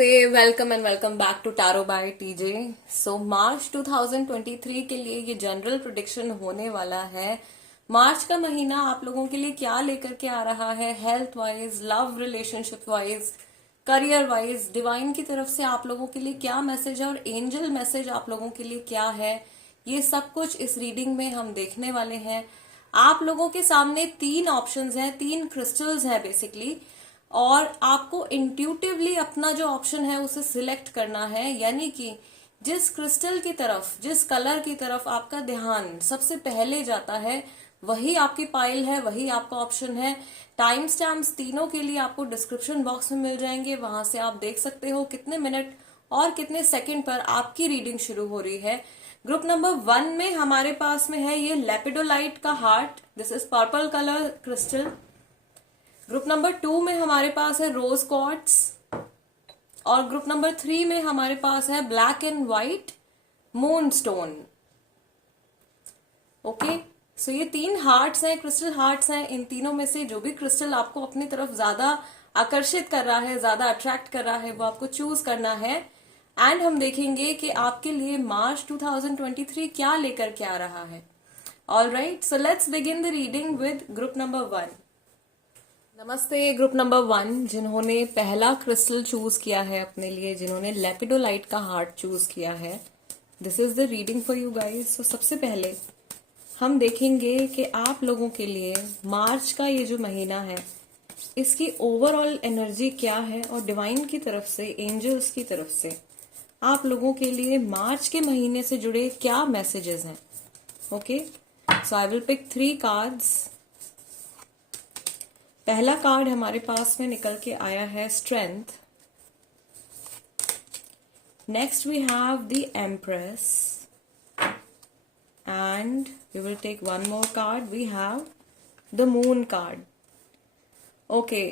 नमस्ते, welcome and welcome back to tarot by TJ. So March 2023 के लिए ये जनरल प्रेडिक्शन होने वाला है। मार्च का महीना आप लोगों के लिए क्या लेकर के आ रहा है, health wise, love relationship wise, career wise, divine की तरफ से आप लोगों के लिए क्या मैसेज है और एंजल मैसेज आप लोगों के लिए क्या है, ये सब कुछ इस रीडिंग में हम देखने वाले हैं। आप लोगों के सामने तीन ऑप्शंस हैं, तीन क्रिस्टल्स हैं बेसिकली, और आपको इंट्यूटिवली अपना जो ऑप्शन है उसे सिलेक्ट करना है। यानी कि जिस क्रिस्टल की तरफ, जिस कलर की तरफ आपका ध्यान सबसे पहले जाता है वही आपकी पाइल है, वही आपका ऑप्शन है। टाइम स्टैम्प्स तीनों के लिए आपको डिस्क्रिप्शन बॉक्स में मिल जाएंगे, वहां से आप देख सकते हो कितने मिनट और कितने सेकंड पर आपकी रीडिंग शुरू हो रही है। ग्रुप नंबर 1 में हमारे पास में है ये लेपिडोलाइट का heart, this is purple colour crystal. Group number 2 में हमारे पास है रोज क्वार्ट्स, और ग्रुप नंबर 3 में हमारे पास है black and white moon stone. Okay, so ये तीन हार्ट्स हैं, क्रिस्टल हार्ट्स हैं। इन तीनों में से जो भी क्रिस्टल आपको अपनी तरफ ज्यादा आकर्षित कर रहा है, ज्यादा अट्रैक्ट कर रहा है, वो आपको चूज करना है। एंड हम देखेंगे कि आपके लिए मार्च 2023 क्या लेकर के आ रहा है। All right, so let's begin the reading with group number 1। नमस्ते ग्रुप नंबर 1, जिन्होंने पहला क्रिस्टल चूज किया है अपने लिए, जिन्होंने लेपिडोलाइट का हार्ट चूज किया है, this is the reading for you guys. So सबसे पहले हम देखेंगे कि आप लोगों के लिए मार्च का ये जो महीना है इसकी ओवरऑल एनर्जी क्या है, और डिवाइन की तरफ से, एंजल्स की तरफ से आप लोगों के लिए मार्च के महीने से जुड़े क्या मैसेजेस हैं। Okay, so I will pick 3 cards. पहला कार्ड हमारे पास में निकल के आया है strength. Next we have the empress, and we will take one more card, we have the moon card. Okay,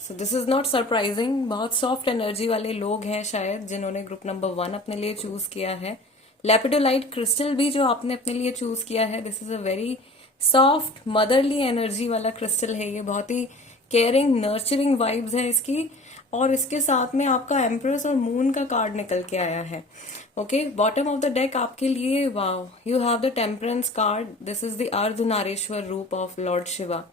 so this is not surprising, बहुत soft energy वाले लोग हैं शायद जिन्होंने ग्रुप नंबर 1 अपने लिए चूज किया है। लेपिडोलाइट क्रिस्टल भी जो आपने अपने लिए चूज किया है, this is a very soft motherly energy वाला क्रिस्टल है। ये बहुत ही केयरिंग, नर्चरिंग वाइब्स है इसकी, और इसके साथ में आपका एम्प्रेस और मून का कार्ड निकल के आया है। Okay, bottom of the deck आपके लिए, wow, you have the temperance card, this is the Ardhanarishwar रूप ऑफ लॉर्ड शिवा।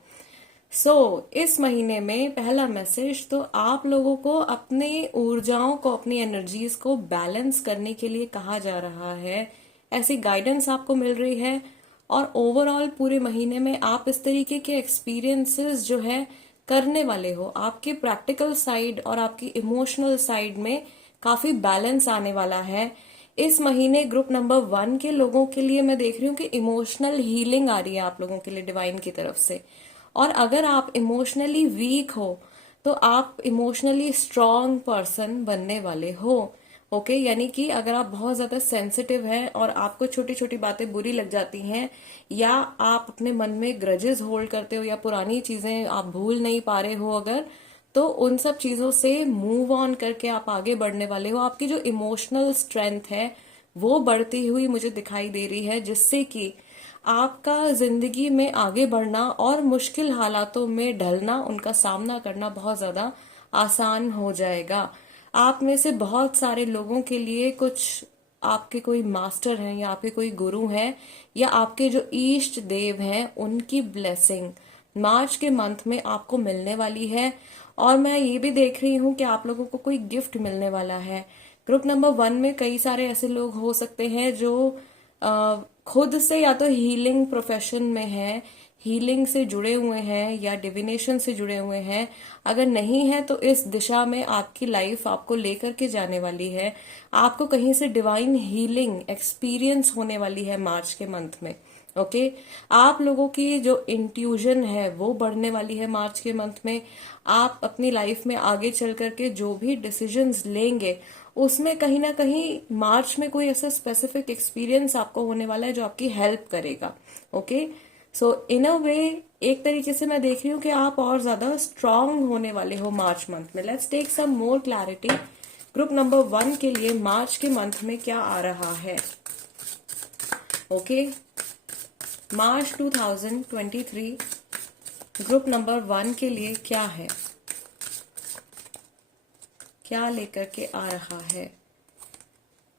सो इस महीने में पहला मैसेज तो आप लोगों को अपनी ऊर्जाओं को, अपनी एनर्जीज को बैलेंस करने के लिए कहा जा रहा है। ऐसी गाइडेंस आपको मिल रही है, और ओवरऑल पूरे महीने में आप इस तरीके के एक्सपीरियंसेस जो है करने वाले हो। आपके प्रैक्टिकल साइड और आपकी इमोशनल साइड में काफी बैलेंस आने वाला है इस महीने। ग्रुप नंबर 1 के लोगों के लिए मैं देख रही हूँ कि इमोशनल हीलिंग आ रही है आप लोगों के लिए डिवाइन की तरफ से। और अगर आप इमोशनली वीक हो तो आप इमोशनली स्ट्रांग पर्सन बनने वाले हो। ओके, यानी कि अगर आप बहुत ज्यादा सेंसिटिव हैं और आपको छोटी छोटी बातें बुरी लग जाती हैं, या आप अपने मन में ग्रजेस होल्ड करते हो, या पुरानी चीजें आप भूल नहीं पा रहे हो अगर, तो उन सब चीजों से मूव ऑन करके आप आगे बढ़ने वाले हो। आपकी जो इमोशनल स्ट्रेंथ है वो बढ़ती हुई मुझे दिखाई दे रही है, जिससे कि आपका जिंदगी में आगे बढ़ना और मुश्किल हालातों में ढलना, उनका सामना करना बहुत ज्यादा आसान हो जाएगा। आप में से बहुत सारे लोगों के लिए कुछ आपके कोई मास्टर हैं, या आपके कोई गुरु हैं, या आपके जो इष्ट देव हैं, उनकी ब्लेसिंग मार्च के मंथ में आपको मिलने वाली है। और मैं ये भी देख रही हूँ कि आप लोगों को कोई गिफ्ट मिलने वाला है। ग्रुप नंबर 1 में कई सारे ऐसे लोग हो सकते हैं जो खुद से या तो हीलिंग प्रोफेशन में है, हीलिंग से जुड़े हुए हैं, या डिविनेशन से जुड़े हुए हैं। अगर नहीं है तो इस दिशा में आपकी लाइफ आपको लेकर के जाने वाली है। आपको कहीं से डिवाइन हीलिंग एक्सपीरियंस होने वाली है मार्च के मंथ में। ओके, आप लोगों की जो इंट्यूजन है वो बढ़ने वाली है मार्च के मंथ में। आप अपनी लाइफ में आगे चल करके जो भी डिसीजंस लेंगे उसमें कहीं ना कहीं मार्च में कोई ऐसा स्पेसिफिक एक्सपीरियंस आपको होने वाला है जो आपकी हेल्प करेगा। ओके, सो इन अ वे एक तरीके से मैं देख रही हूँ कि आप और ज्यादा स्ट्रांग होने वाले हो मार्च मंथ में। Let's take some more clarity. Group number 1 के लिए मार्च के मंथ में क्या आ रहा है। ओके, मार्च 2023 ग्रुप नंबर 1 के लिए क्या है। क्या लेकर के आ रहा है।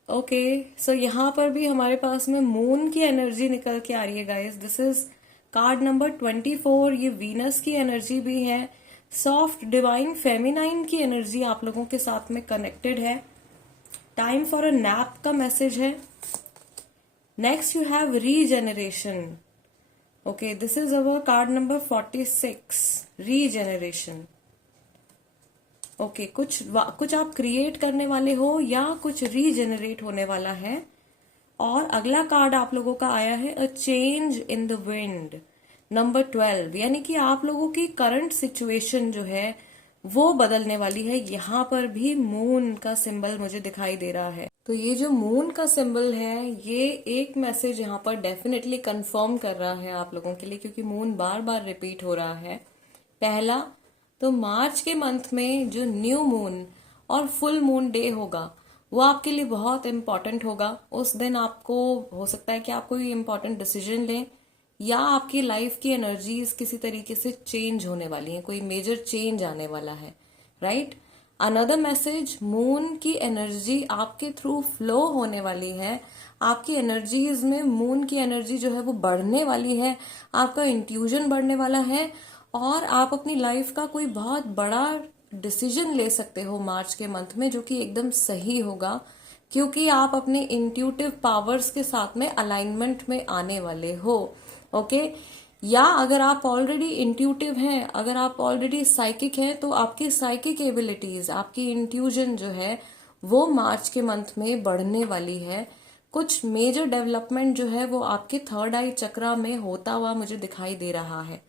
ओके, सो यहाँ पर भी हमारे पास में मून की एनर्जी निकल के आ रही है guys. This is card number 24। ये वीनस की एनर्जी भी है, सॉफ्ट डिवाइन फेमिनाइन की एनर्जी आप लोगों के साथ में कनेक्टेड है। टाइम फॉर अ नैप का मैसेज है। Next you have regeneration. Okay, this is our card number 46, regeneration. Okay, कुछ आप क्रिएट करने वाले हो या कुछ रीजेनरेट होने वाला है। और अगला कार्ड आप लोगों का आया है अ change in the wind, number 12, यानी कि आप लोगों की करंट सिचुएशन जो है वो बदलने वाली है। यहाँ पर भी मून का सिंबल मुझे दिखाई दे रहा है। तो ये जो मून का सिंबल है, ये एक मैसेज यहाँ पर डेफिनेटली कंफर्म कर रहा है आप लोगों के लिए, क्योंकि मून बार बार रिपीट हो रहा है। पहला तो मार्च के मंथ में जो न्यू मून और फुल मून डे होगा वो आपके लिए बहुत इम्पोर्टेंट होगा। उस दिन आपको हो सकता है कि आप कोई इम्पोर्टेंट डिसीजन लें या आपकी लाइफ की एनर्जीज किसी तरीके से चेंज होने वाली हैं, कोई मेजर चेंज आने वाला है, राइट। अनदर मैसेज, मून की एनर्जी आपके थ्रू फ्लो होने वाली है। आपकी एनर्जीज में मून की एनर्जी जो है वो बढ़ने वाली है, आपका इंट्यूजन बढ़ने वाला है और आप अपनी लाइफ का कोई बहुत बड़ा डिसीजन ले सकते हो मार्च के मंथ में, जो कि एकदम सही होगा, क्योंकि आप अपने इंट्यूटिव पावर्स के साथ में अलाइनमेंट में आने वाले हो। ओके, या अगर आप ऑलरेडी इंट्यूटिव हैं, अगर आप ऑलरेडी साइकिक हैं, तो आपकी साइकिक एबिलिटीज, आपकी इंट्यूजन जो है वो मार्च के मंथ में बढ़ने वाली है। कुछ मेजर डेवलपमेंट जो है वो आपके थर्ड आई चक्रा में होता हुआ मुझे दिखाई दे रहा है।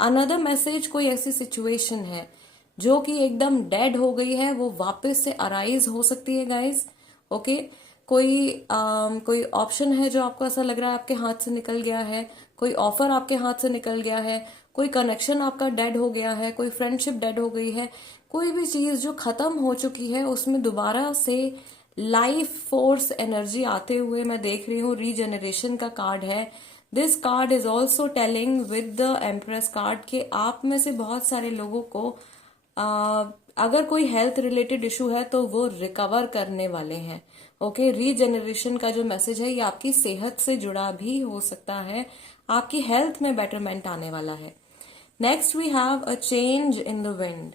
अनदर मैसेज, कोई ऐसी सिचुएशन है जो कि एकदम डेड हो गई है, वो वापस से अराइज हो सकती है गाइज। ओके, कोई ऑप्शन है जो आपको ऐसा लग रहा है आपके हाथ से निकल गया है, कोई ऑफर आपके हाथ से निकल गया है, कोई कनेक्शन आपका डेड हो गया है, कोई फ्रेंडशिप डेड हो गई है, कोई भी चीज जो खत्म हो चुकी है उसमें दोबारा से लाइफ फोर्स एनर्जी आते हुए मैं देख रही हूँ। रीजेनरेशन का कार्ड है। This card is also telling with the empress card के आप में से बहुत सारे लोगों को अगर कोई हेल्थ रिलेटेड इशू है तो वो रिकवर करने वाले हैं। ओके, रीजेनरेशन का जो मैसेज है ये आपकी सेहत से जुड़ा भी हो सकता है, आपकी हेल्थ में बेटरमेंट आने वाला है। Next we have a change in the wind.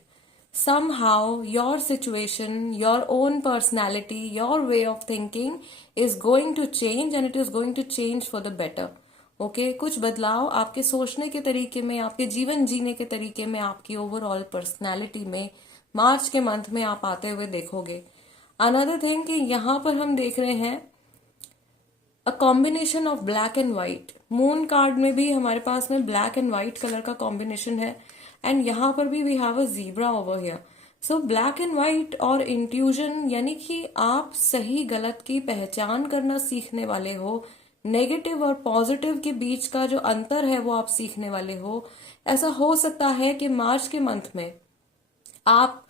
Somehow your situation, your own personality, your way of thinking is going to change and it is going to change for the better. Okay, कुछ बदलाव आपके सोचने के तरीके में, आपके जीवन जीने के तरीके में, आपकी ओवरऑल पर्सनालिटी में मार्च के मंथ में आप आते हुए देखोगे। अनदर थिंग कि यहाँ पर हम देख रहे हैं a combination of black and white. Moon card में भी हमारे पास में ब्लैक एंड व्हाइट कलर का कॉम्बिनेशन है एंड यहाँ पर भी we have a zebra over here. So black and white और इंट्यूजन, यानी कि आप सही गलत की पहचान करना सीखने वाले हो, नेगेटिव और पॉजिटिव के बीच का जो अंतर है वो आप सीखने वाले हो। ऐसा हो सकता है कि मार्च के मंथ में आप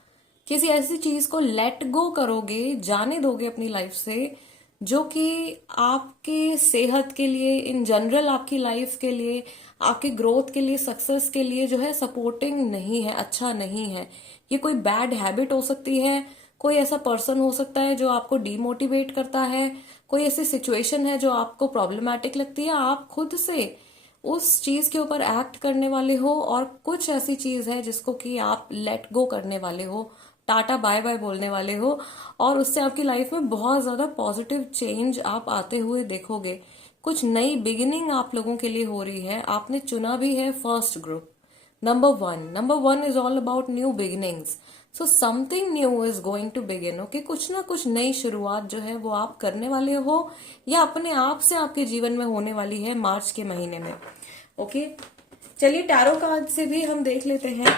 किसी ऐसी चीज को लेट गो करोगे, जाने दोगे अपनी लाइफ से, जो कि आपके सेहत के लिए, इन जनरल आपकी लाइफ के लिए, आपके ग्रोथ के लिए, सक्सेस के लिए जो है सपोर्टिंग नहीं है, अच्छा नहीं है। ये कोई बैड हैबिट हो सकती है, कोई ऐसा पर्सन हो सकता है जो आपको डीमोटिवेट करता है, कोई ऐसी सिचुएशन है जो आपको प्रॉब्लमैटिक लगती है, आप खुद से उस चीज के ऊपर एक्ट करने वाले हो, और कुछ ऐसी चीज है जिसको कि आप लेट गो करने वाले हो, टाटा बाय बाय बोलने वाले हो, और उससे आपकी लाइफ में बहुत ज्यादा पॉजिटिव चेंज आप आते हुए देखोगे। कुछ नई बिगिनिंग आप लोगों के लिए हो रही है। आपने चुना भी है first group, number one is all about new beginnings. So something new is going to begin. Okay, कुछ ना कुछ नई शुरुआत जो है वो आप करने वाले हो या अपने आप से आपके जीवन में होने वाली है मार्च के महीने में। ओके, चलिए टैरो कार्ड से भी हम देख लेते हैं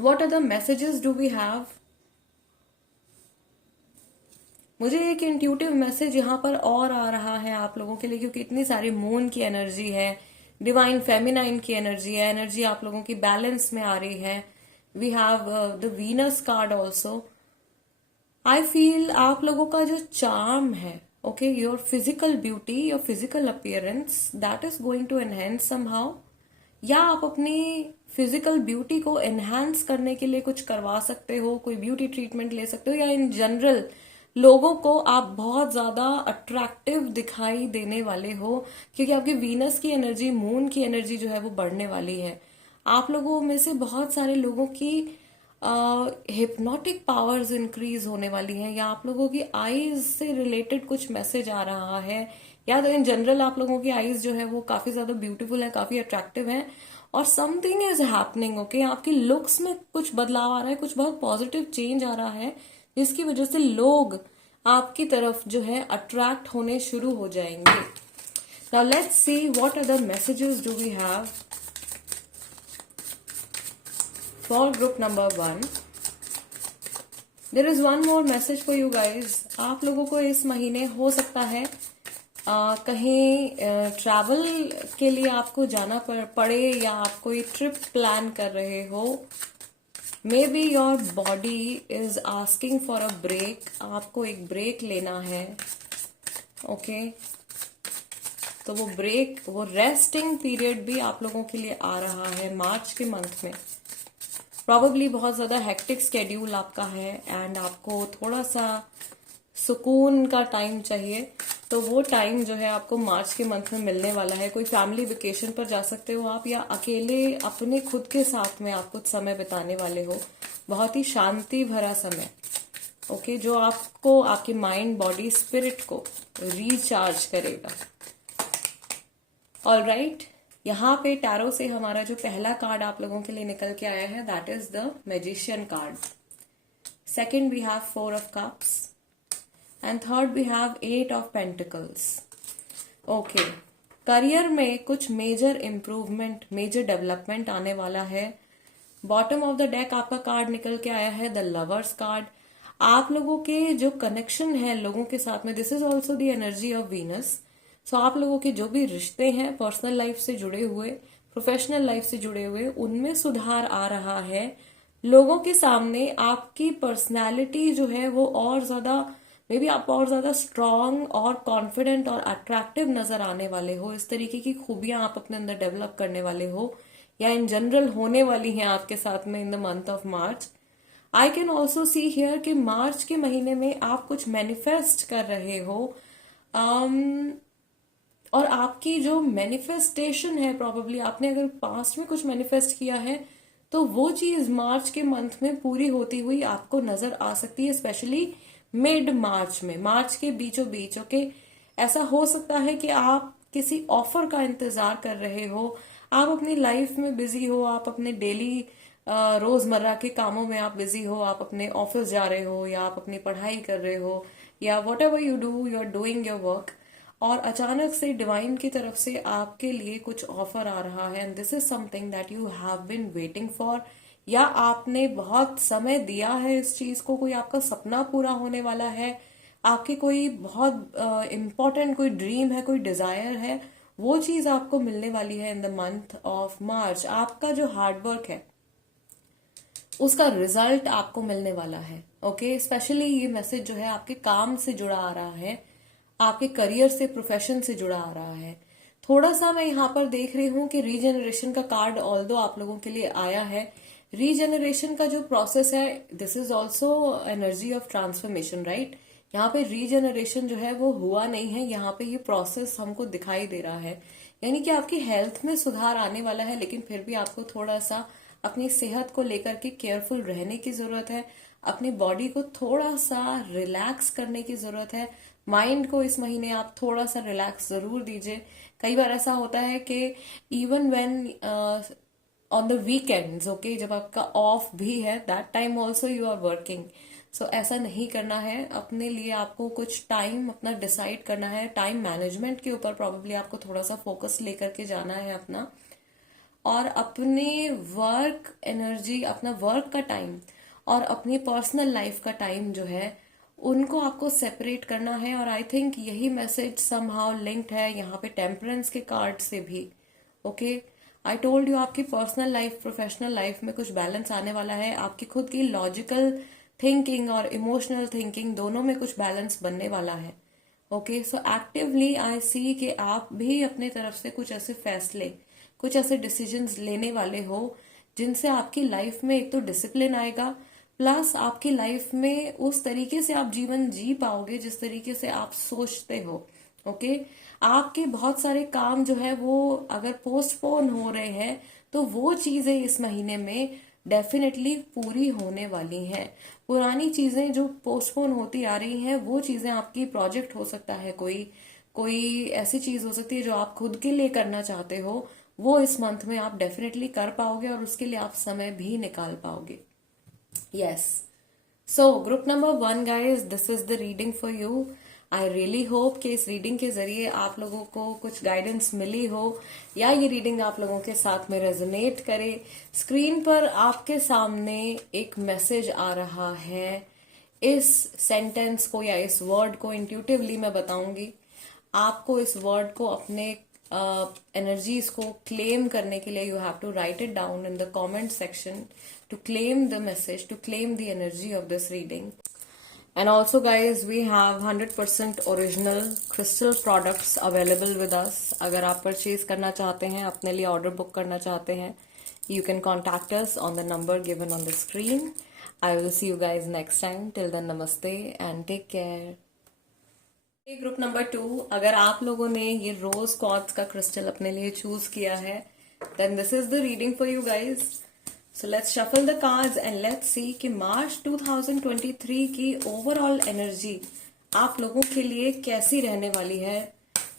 what are the messages do we have. मुझे एक इंट्यूटिव मैसेज यहाँ पर और आ रहा है आप लोगों के लिए, क्योंकि इतनी सारी मून की एनर्जी है, डिवाइन फेमिनाइन की एनर्जी है, एनर्जी आप लोगों की बैलेंस में आ रही है। We have the Venus card also. I feel आप लोगों का जो चार्म है, okay, your physical beauty, your physical appearance, that is going to enhance somehow. या आप अपनी फिजिकल ब्यूटी को एनहांस करने के लिए कुछ करवा सकते हो, कोई ब्यूटी ट्रीटमेंट ले सकते हो, या इन जनरल लोगों को आप बहुत ज्यादा अट्रैक्टिव दिखाई देने वाले हो, क्योंकि आपकी वीनस की एनर्जी, मून की एनर्जी जो है वो बढ़ने वाली है। आप लोगों में से बहुत सारे लोगों की हिप्नोटिक पावर्स इंक्रीज होने वाली हैं, या आप लोगों की आईज से रिलेटेड कुछ मैसेज आ रहा है, या तो इन जनरल आप लोगों की आईज जो है वो काफी ज्यादा ब्यूटीफुल है, काफी अट्रैक्टिव है, और समथिंग इज हैपनिंग। ओके, आपकी लुक्स में कुछ बदलाव आ रहा है, कुछ बहुत पॉजिटिव चेंज आ रहा है, जिसकी वजह से लोग आपकी तरफ जो है अट्रैक्ट होने शुरू हो जाएंगे। Now let's see what other messages do we have for group number 1। There is one more message for you guys. आप लोगों को इस महीने हो सकता है कहीं ट्रैवल के लिए आपको जाना पड़े, या आप कोई ट्रिप प्लान कर रहे हो। Maybe your body is asking for a break, आपको एक ब्रेक लेना है। ओके, तो वो ब्रेक, वो रेस्टिंग पीरियड भी आप लोगों के लिए आ रहा है मार्च के मंथ में। प्रॉबेबली बहुत ज्यादा हेक्टिक स्केड्यूल आपका है, एंड आपको थोड़ा सा सुकून का टाइम चाहिए, तो वो टाइम जो है आपको मार्च के मंथ में मिलने वाला है। कोई फैमिली वेकेशन पर जा सकते हो आप, या अकेले अपने खुद के साथ में आप कुछ समय बिताने वाले हो, बहुत ही शांति भरा समय। ओके, जो आपको आपके माइंड, बॉडी, स्पिरिट को रिचार्ज करेगा। ऑलराइट, यहाँ पे टैरो से हमारा जो पहला कार्ड आप लोगों के लिए निकल के आया है, that is the magician card. Second we have 4 of cups, and third we have 8 of pentacles. Okay, career में कुछ मेजर इंप्रूवमेंट, मेजर डेवलपमेंट आने वाला है। बॉटम ऑफ द डेक आपका कार्ड निकल के आया है द लवर्स कार्ड। आप लोगों के जो कनेक्शन है लोगों के साथ में, this is also the energy of Venus. So आप लोगों के जो भी रिश्ते हैं पर्सनल लाइफ से जुड़े हुए, प्रोफेशनल लाइफ से जुड़े हुए, उनमें सुधार आ रहा है। लोगों के सामने आपकी पर्सनैलिटी जो है वो और ज्यादा, मे बी आप और ज्यादा स्ट्रांग और कॉन्फिडेंट और अट्रैक्टिव नजर आने वाले हो। इस तरीके की खूबियां आप अपने अंदर डेवलप करने वाले हो, या इन जनरल होने वाली हैं आपके साथ में इन the month of March. I can also see here कि मार्च के महीने में आप कुछ मैनिफेस्ट कर रहे हो, और आपकी जो मैनिफेस्टेशन है, प्रॉबेबली आपने अगर पास्ट में कुछ मैनिफेस्ट किया है, तो वो चीज मार्च के मंथ में पूरी होती हुई आपको नजर आ सकती है, स्पेशली मिड मार्च में, मार्च के बीचों बीच। ओके, ऐसा हो सकता है कि आप किसी ऑफर का इंतजार कर रहे हो, आप अपनी लाइफ में बिजी हो, आप अपने डेली रोजमर्रा के कामों में आप बिजी हो, आप अपने ऑफिस जा रहे हो, या आप अपनी पढ़ाई कर रहे हो, या whatever you do, you are doing your work, और अचानक से डिवाइन की तरफ से आपके लिए कुछ ऑफर आ रहा है, and this is something that you have been waiting for, या आपने बहुत समय दिया है इस चीज को। कोई आपका सपना पूरा होने वाला है, आपकी कोई बहुत इम्पोर्टेंट कोई ड्रीम है, कोई डिजायर है, वो चीज आपको मिलने वाली है इन द मंथ ऑफ मार्च। आपका जो हार्डवर्क है उसका रिजल्ट आपको मिलने वाला है। ओके, स्पेशली ये मैसेज जो है आपके काम से जुड़ा आ रहा है, आपके करियर से, प्रोफेशन से जुड़ा आ रहा है। थोड़ा सा मैं यहाँ पर देख रही हूँ कि रीजनरेशन का कार्ड ऑल्दो आप लोगों के लिए आया है। रीजनरेशन का जो प्रोसेस है, this is also energy of transformation, right. यहाँ पे रीजनरेशन जो है वो हुआ नहीं है, यहाँ पे ये प्रोसेस हमको दिखाई दे रहा है, यानी कि आपकी हेल्थ में सुधार आने वाला है, लेकिन फिर भी आपको थोड़ा सा अपनी सेहत को लेकर के केयरफुल रहने की जरूरत है। अपनी बॉडी को थोड़ा सा रिलैक्स करने की जरूरत है। माइंड को इस महीने आप थोड़ा सा रिलैक्स जरूर दीजिए। कई बार ऐसा होता है कि even when on the weekends, okay, जब आपका ऑफ भी है, that time also you are working. So ऐसा नहीं करना है। अपने लिए आपको कुछ टाइम अपना डिसाइड करना है, टाइम मैनेजमेंट के ऊपर प्रॉब्लली आपको थोड़ा सा फोकस लेकर के जाना है अपना, और अपने वर्क एनर्जी, अपना वर्क का टाइम और अपनी पर्सनल लाइफ का टाइम जो है उनको आपको सेपरेट करना है। और आई थिंक यही मैसेज समहाउ लिंक्ड है यहाँ पे टेम्परेंस के कार्ड से भी। ओके, आई टोल्ड यू, आपकी पर्सनल लाइफ, प्रोफेशनल लाइफ में कुछ बैलेंस आने वाला है। आपकी खुद की लॉजिकल थिंकिंग और इमोशनल थिंकिंग दोनों में कुछ बैलेंस बनने वाला है। ओके, सो एक्टिवली आई सी कि आप भी अपने तरफ से कुछ ऐसे फैसले, कुछ ऐसे डिसीजंस लेने वाले हो जिनसे आपकी लाइफ में एक तो डिसिप्लिन आएगा, प्लस आपकी लाइफ में उस तरीके से आप जीवन जी पाओगे जिस तरीके से आप सोचते हो। ओके, आपके बहुत सारे काम जो है वो अगर पोस्टपोन हो रहे हैं तो वो चीजें इस महीने में डेफिनेटली पूरी होने वाली हैं। पुरानी चीजें जो पोस्टपोन होती आ रही हैं वो चीजें आपकी प्रोजेक्ट हो सकता है, कोई कोई ऐसी चीज हो सकती है जो आप खुद के लिए करना चाहते हो, वो इस मंथ में आप डेफिनेटली कर पाओगे और उसके लिए आप समय भी निकाल पाओगे। Yes, so group number 1 guys, this is the reading for you. I really hope कि इस रीडिंग के जरिए आप लोगों को कुछ गाइडेंस मिली हो या ये रीडिंग आप लोगों के साथ में रेजोनेट करे। स्क्रीन पर आपके सामने एक मैसेज आ रहा है। इस सेंटेंस को या इस वर्ड को इंट्यूटिवली मैं बताऊंगी। आपको इस वर्ड को अपने एनर्जीज को क्लेम करने के लिए you have to write it down in the comment section to claim the message, to claim the energy of this reading. And also guys, we have 100% original crystal products available with us. अगर आप purchase करना चाहते हैं, अपने लिए order book करना चाहते हैं, you can contact us on the number given on the screen. I will see you guys next time. Till then, namaste and take care. Group number 2, अगर आप लोगों ने ये रोज क्वार्ट्ज का क्रिस्टल अपने लिए चूज किया है, then this is the reading for you guys. So let's shuffle the cards and let's see कि मार्च 2023 की ओवरऑल एनर्जी आप लोगों के लिए कैसी रहने वाली है।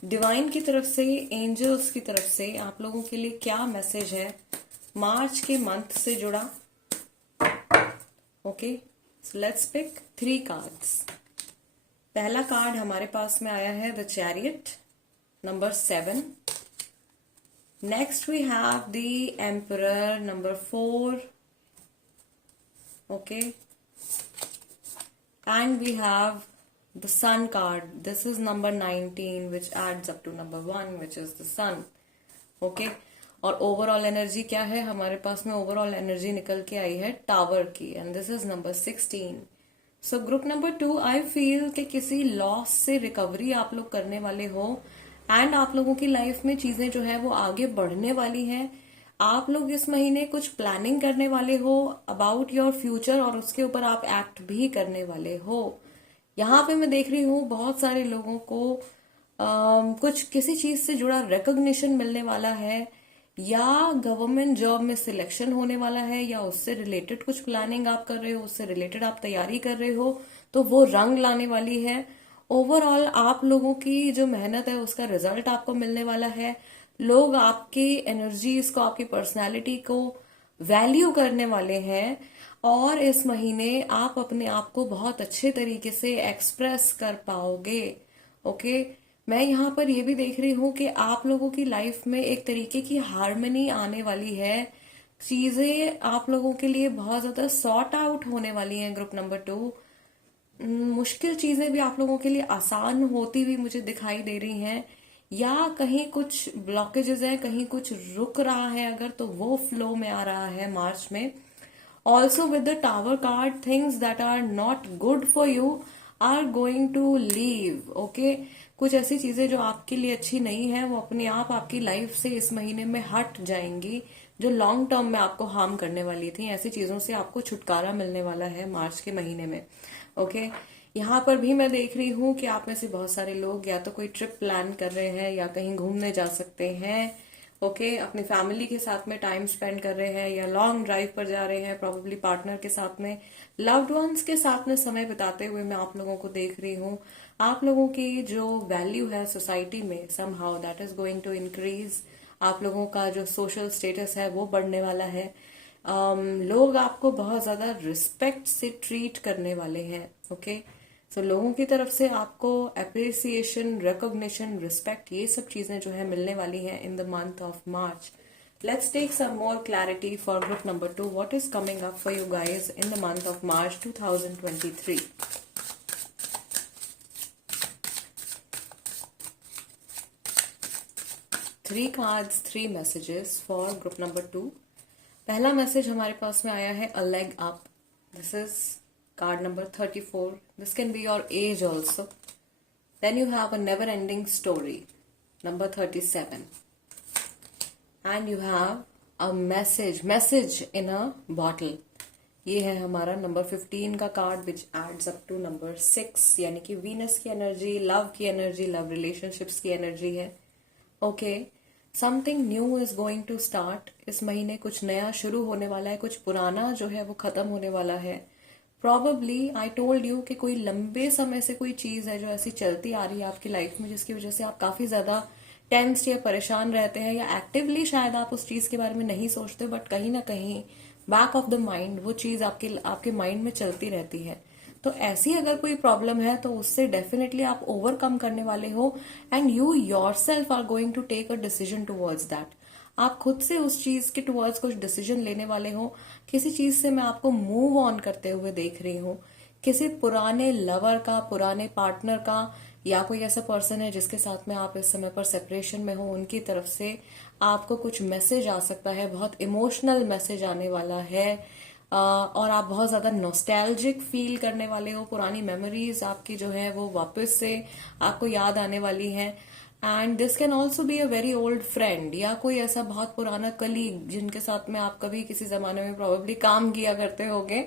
डिवाइन की तरफ से, एंजल्स की तरफ से आप लोगों के लिए क्या मैसेज है मार्च के मंथ से जुड़ा। Okay, so let's pick 3 cards. पहला कार्ड हमारे पास में आया है the chariot, number 7। Next we have the Emperor, number 4. Okay. And we have the Sun card. This is number 19, which adds up to number 1, which is the Sun. Okay. और overall energy क्या है हमारे पास में? Overall energy निकल के आई है tower की, and this is number 16। So group number 2, I feel कि किसी लॉस से रिकवरी आप लोग करने वाले हो, एंड आप लोगों की लाइफ में चीजें जो है वो आगे बढ़ने वाली हैं। आप लोग इस महीने कुछ प्लानिंग करने वाले हो अबाउट योर फ्यूचर, और उसके ऊपर आप एक्ट भी करने वाले हो। यहाँ पे मैं देख रही हूँ बहुत सारे लोगों को कुछ किसी चीज से जुड़ा रिकॉग्निशन मिलने वाला है, या गवर्नमेंट जॉब में सिलेक्शन होने वाला है, या उससे रिलेटेड कुछ प्लानिंग आप कर रहे हो, उससे रिलेटेड आप तैयारी कर रहे हो, तो वो रंग लाने वाली है। ओवरऑल आप लोगों की जो मेहनत है उसका रिजल्ट आपको मिलने वाला है। लोग आपकी एनर्जीज को, आपकी पर्सनालिटी को वैल्यू करने वाले हैं, और इस महीने आप अपने आप को बहुत अच्छे तरीके से एक्सप्रेस कर पाओगे। ओके, मैं यहाँ पर ये भी देख रही हूँ कि आप लोगों की लाइफ में एक तरीके की हार्मनी आने वाली है। चीजें आप लोगों के लिए बहुत ज्यादा सॉर्ट आउट होने वाली हैं। ग्रुप नंबर 2, मुश्किल चीजें भी आप लोगों के लिए आसान होती हुई मुझे दिखाई दे रही हैं, या कहीं कुछ ब्लॉकेजेस हैं, कहीं कुछ रुक रहा है अगर, तो वो फ्लो में आ रहा है मार्च में। Also with the tower card, things that are not good for you are going to leave. Okay, कुछ ऐसी चीजें जो आपके लिए अच्छी नहीं है वो अपने आप आपकी लाइफ से इस महीने में हट जाएंगी, जो लॉन्ग टर्म में आपको हार्म करने वाली थी। ऐसी चीजों से आपको छुटकारा मिलने वाला है मार्च के महीने में। ओके, यहाँ पर भी मैं देख रही हूँ कि आप में से बहुत सारे लोग या तो कोई ट्रिप प्लान कर रहे हैं, या कहीं घूमने जा सकते हैं। ओके, अपनी फैमिली के साथ में टाइम स्पेंड कर रहे हैं, या लॉन्ग ड्राइव पर जा रहे हैं, प्रोबेबली पार्टनर के साथ में, लव्ड वंस के साथ में समय बिताते हुए मैं आप लोगों को देख रही हूँ। आप लोगों की जो वैल्यू है सोसाइटी में, somehow that is going to increase. आप लोगों का जो सोशल स्टेटस है वो बढ़ने वाला है। लोग आपको बहुत ज्यादा रिस्पेक्ट से ट्रीट करने वाले हैं। ओके, सो लोगों की तरफ से आपको अप्रिसिएशन, रिकॉग्निशन, रिस्पेक्ट, ये सब चीजें जो है मिलने वाली हैं in the month of March. Let's take some more clarity for group number 2, what is coming up for you guys in the month of March 2023। Three cards, 3 messages for group number 2। पहला message हमारे पास में आया है a leg up. This is card number 34. This can be your age also. Then you have a never ending story, number 37. And you have a message in a bottle. ये है हमारा number 15 का card which adds up to number 6, यानी कि Venus की energy, love की energy, love relationships की energy है। Okay, something new is going to start. इस महीने कुछ नया शुरू होने वाला है, कुछ पुराना जो है वो खत्म होने वाला है। प्रॉबली आई टोल्ड यू कि कोई लंबे समय से कोई चीज है जो ऐसी चलती आ रही है आपकी लाइफ में, जिसकी वजह से आप काफी ज्यादा टेंस या परेशान रहते हैं, या एक्टिवली शायद आप उस चीज के बारे में नहीं सोचते, बट कहीं ना कहीं बैक ऑफ द माइंड वो चीज आपके माइंड में चलती रहती है। तो ऐसी अगर कोई प्रॉब्लम है तो उससे डेफिनेटली आप ओवरकम करने वाले हो, and you yourself are going to take a decision towards that. आप खुद से उस चीज के टुवर्ड्स कुछ डिसीजन लेने वाले हो। किसी चीज से मैं आपको मूव ऑन करते हुए देख रही हूँ, किसी पुराने लवर का, पुराने पार्टनर का, या कोई ऐसा पर्सन है जिसके साथ में आप इस समय पर सेपरेशन में हो, उनकी तरफ से आपको कुछ मैसेज आ सकता है, बहुत इमोशनल मैसेज आने वाला है। और आप बहुत ज्यादा नॉस्टैल्जिक फील करने वाले हो, पुरानी मेमोरीज आपकी जो है वो वापस से आपको याद आने वाली हैं। And this can also be a very old friend, या कोई ऐसा बहुत पुराना कलीग जिनके साथ में आप कभी किसी जमाने में प्रोबेबली काम किया करते होगे,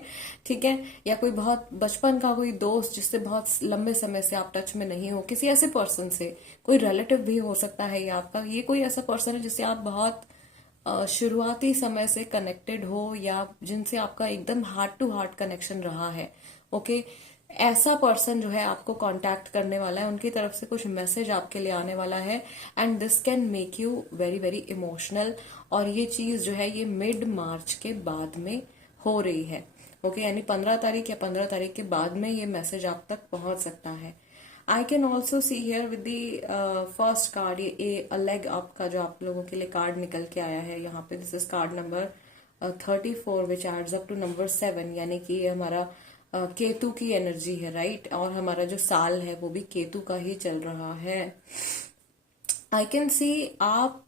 ठीक है, या कोई बहुत बचपन का कोई दोस्त जिससे बहुत लंबे समय से आप टच में नहीं हो, किसी ऐसे पर्सन से, कोई रिलेटिव भी हो सकता है ये आपका। ये कोई ऐसा पर्सन है जिससे आप बहुत शुरुआती समय से कनेक्टेड हो, या जिनसे आपका एकदम हार्ट टू हार्ट कनेक्शन रहा है। ओके, ऐसा पर्सन जो है आपको कांटेक्ट करने वाला है, उनकी तरफ से कुछ मैसेज आपके लिए आने वाला है, and this can make you very very emotional. और ये चीज जो है ये मिड मार्च के बाद में हो रही है। ओके, यानी 15 तारीख या 15 तारीख के बाद में ये मैसेज आप तक पहुंच सकता है। I can also see here with the first card, ये लेग अप का जो आप लोगों के लिए कार्ड निकल के आया है यहाँ पे, this is card number 34 which adds up to number 7, यानी कि ये हमारा केतु की एनर्जी है, राइट। और हमारा जो साल है वो भी केतु का ही चल रहा है। आई कैन सी आप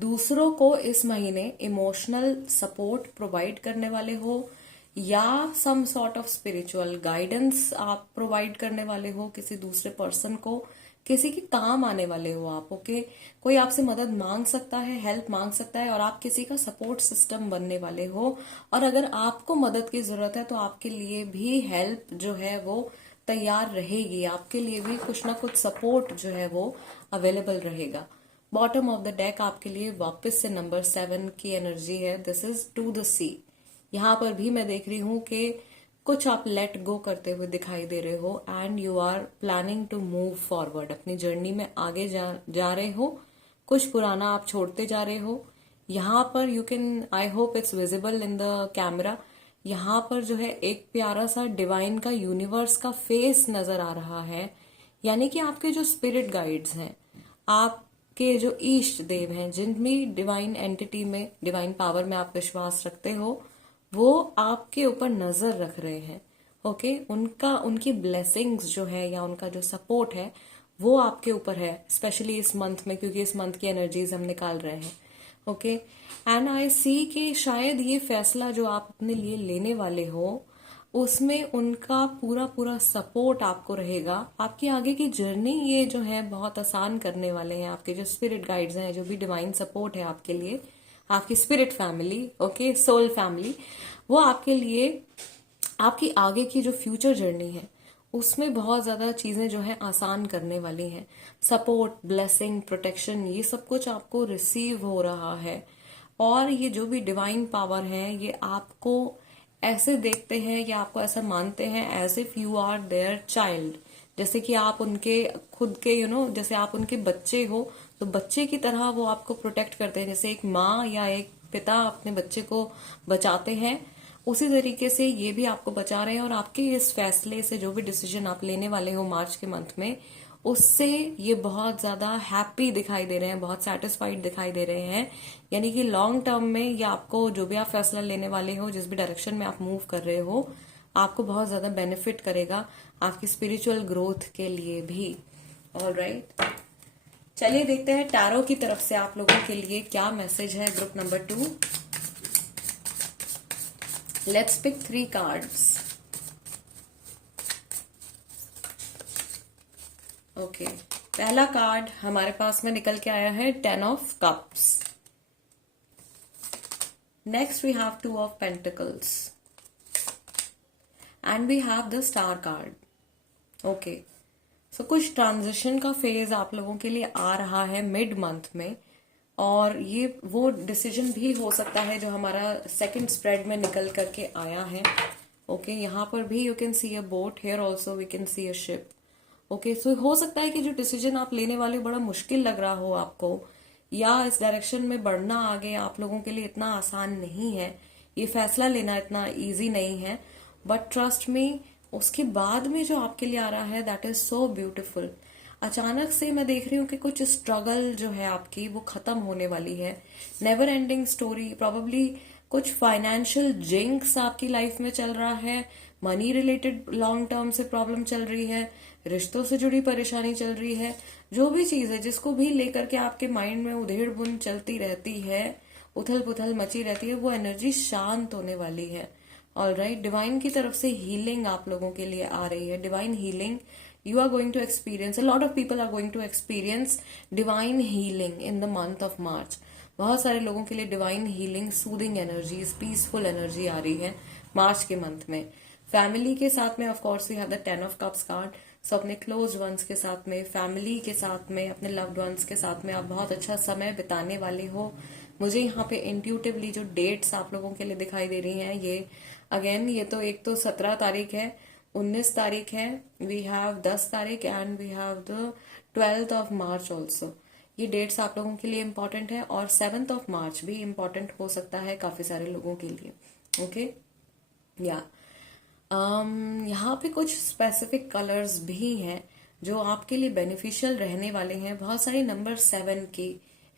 दूसरों को इस महीने इमोशनल सपोर्ट प्रोवाइड करने वाले हो, या some sort of spiritual guidance आप प्रोवाइड करने वाले हो किसी दूसरे पर्सन को, किसी के काम आने वाले हो आप। ओके, कोई आपसे मदद मांग सकता है, हेल्प मांग सकता है, और आप किसी का सपोर्ट सिस्टम बनने वाले हो। और अगर आपको मदद की जरूरत है तो आपके लिए भी हेल्प जो है वो तैयार रहेगी, आपके लिए भी कुछ ना कुछ सपोर्ट जो है वो अवेलेबल रहेगा। बॉटम ऑफ द डेक आपके लिए वापस से नंबर 7 की एनर्जी है, दिस इज टू द सी। यहाँ पर भी मैं देख रही हूँ कि कुछ आप लेट गो करते हुए दिखाई दे रहे हो, and you are planning to move forward, अपनी जर्नी में आगे जा रहे हो। कुछ पुराना आप छोड़ते जा रहे हो। यहाँ पर you can, I hope it's visible in the camera, यहाँ पर जो है एक प्यारा सा डिवाइन का, यूनिवर्स का फेस नजर आ रहा है। यानी कि आपके जो स्पिरिट गाइड्स हैं, आपके जो इष्ट देव हैं, जिन भी डिवाइन एंटिटी में, डिवाइन पावर में आप विश्वास रखते हो, वो आपके ऊपर नजर रख रहे हैं। ओके, उनकी ब्लेसिंग्स जो है, या उनका जो सपोर्ट है वो आपके ऊपर है, स्पेशली इस मंथ में, क्योंकि इस मंथ की एनर्जीज हम निकाल रहे हैं। ओके, एंड आई सी कि शायद ये फैसला जो आप अपने लिए लेने वाले हो, उसमें उनका पूरा पूरा सपोर्ट आपको रहेगा। आपकी आगे की जर्नी ये जो है बहुत आसान करने वाले हैं। आपके जो स्पिरिट गाइड्स हैं, जो भी डिवाइन सपोर्ट है आपके लिए, आपकी spirit family, okay, soul family, वो आपके लिए आपकी आगे की जो फ्यूचर जर्नी है उसमें बहुत ज्यादा चीजें जो है आसान करने वाली हैं। सपोर्ट, ब्लेसिंग, प्रोटेक्शन, ये सब कुछ आपको रिसीव हो रहा है। और ये जो भी डिवाइन पावर है ये आपको ऐसे देखते हैं, या आपको ऐसा मानते हैं as if you are their child, जैसे कि आप उनके खुद के जैसे आप उनके बच्चे हो, तो बच्चे की तरह वो आपको प्रोटेक्ट करते हैं। जैसे एक माँ या एक पिता अपने बच्चे को बचाते हैं, उसी तरीके से ये भी आपको बचा रहे हैं। और आपके इस फैसले से, जो भी डिसीजन आप लेने वाले हो मार्च के मंथ में, उससे ये बहुत ज्यादा हैप्पी दिखाई दे रहे हैं, बहुत सेटिस्फाइड दिखाई दे रहे हैं। यानी कि लॉन्ग टर्म में ये आपको, जो भी आप फैसला लेने वाले हो, जिस भी डायरेक्शन में आप मूव कर रहे हो, आपको बहुत ज्यादा बेनिफिट करेगा, आपकी स्पिरिचुअल ग्रोथ के लिए भी। ऑलराइट, चलिए देखते हैं टैरो की तरफ से आप लोगों के लिए क्या मैसेज है। Group number 2, let's pick 3 cards. Okay, पहला कार्ड हमारे पास में निकल के आया है 10 of cups. Next we have Two of Pentacles. And we have the Star card. Okay. So कुछ ट्रांजिशन का फेज आप लोगों के लिए आ रहा है मिड मंथ में, और ये वो डिसीजन भी हो सकता है जो हमारा सेकंड स्प्रेड में निकल करके आया है. ओके, यहाँ पर भी you can see a boat, here also we can see a ship. Okay, so हो सकता है कि जो डिसीजन आप लेने वाले बड़ा मुश्किल लग रहा हो आपको, या इस डायरेक्शन में बढ़ना आगे आप लोगों के लिए इतना आसान नहीं है, ये फैसला लेना इतना इजी नहीं है, बट ट्रस्ट मी उसके बाद में जो आपके लिए आ रहा है दैट इज सो ब्यूटिफुल. अचानक से मैं देख रही हूँ कि कुछ स्ट्रगल जो है आपकी वो खत्म होने वाली है. नेवर एंडिंग स्टोरी, प्रॉबेबली कुछ फाइनेंशियल जिंक्स आपकी लाइफ में चल रहा है, मनी रिलेटेड लॉन्ग टर्म से प्रॉब्लम चल रही है, रिश्तों से जुड़ी परेशानी चल रही है. जो भी चीज है जिसको भी लेकर के आपके माइंड में उधेड़ बुन चलती रहती है, उथल पुथल मची रहती है, वो एनर्जी शांत होने वाली है. ऑलराइट, डिवाइन की तरफ से हीलिंग आप लोगों के लिए आ रही है. Divine healing you are going to experience, a lot of people are going to experience divine healing in the month of March. बहुत सारे लोगों के लिए divine healing, soothing energies, peaceful energy आ रही है मार्च के मंथ में. फैमिली के साथ में of course we have the 10 of cups card. So अपने क्लोज वंस के साथ में, फैमिली के साथ में, अपने लव्ड वंस के साथ में आप बहुत अच्छा समय बिताने वाले हो. मुझे यहाँ पे इंट्यूटिवली जो डेट्स आप लोगों के लिए दिखाई दे रही हैं, ये अगेन ये तो एक तो 17 तारीख है, 19 तारीख है, वी हैव 10 तारीख and we have the 12th of March also. ये डेट्स आप लोगों के लिए इम्पोर्टेंट है, और 7th ऑफ मार्च भी इम्पोर्टेंट हो सकता है काफी सारे लोगों के लिए. ओके, या यहाँ पे कुछ स्पेसिफिक कलर्स भी हैं जो आपके लिए बेनिफिशियल रहने वाले हैं. बहुत सारी नंबर 7 की